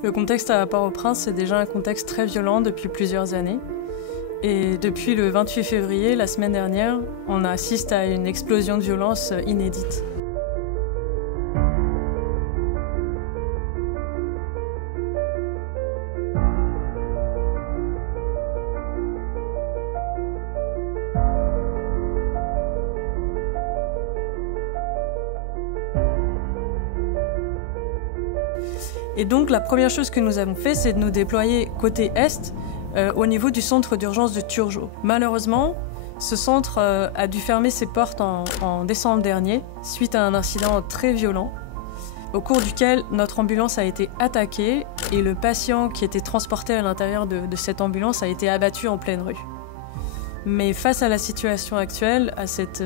Le contexte à Port-au-Prince, c'est déjà un contexte très violent depuis plusieurs années. Et depuis le 28 février, la semaine dernière, on assiste à une explosion de violence inédite. Et donc la première chose que nous avons fait, c'est de nous déployer côté Est, au niveau du centre d'urgence de Turgeot. Malheureusement, ce centre a dû fermer ses portes en décembre dernier, suite à un incident très violent, au cours duquel notre ambulance a été attaquée et le patient qui était transporté à l'intérieur de cette ambulance a été abattu en pleine rue. Mais face à la situation actuelle, à cette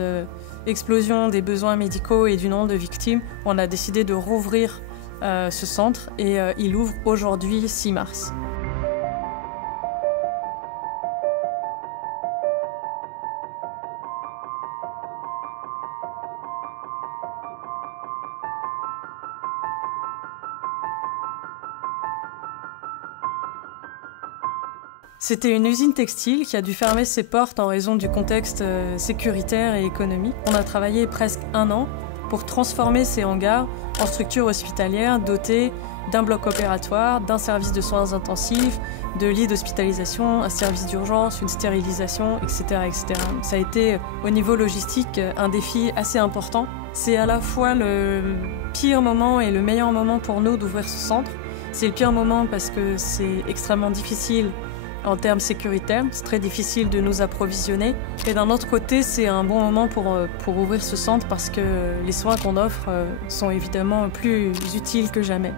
explosion des besoins médicaux et du nombre de victimes, on a décidé de rouvrir ce centre et il ouvre aujourd'hui 6 mars. C'était une usine textile qui a dû fermer ses portes en raison du contexte sécuritaire et économique. On a travaillé presque 1 an pour transformer ces hangars en structures hospitalières dotées d'un bloc opératoire, d'un service de soins intensifs, de lits d'hospitalisation, un service d'urgence, une stérilisation, etc., etc. Ça a été, au niveau logistique, un défi assez important. C'est à la fois le pire moment et le meilleur moment pour nous d'ouvrir ce centre. C'est le pire moment parce que c'est extrêmement difficile en termes sécuritaires, c'est très difficile de nous approvisionner. Et d'un autre côté, c'est un bon moment pour ouvrir ce centre parce que les soins qu'on offre sont évidemment plus utiles que jamais.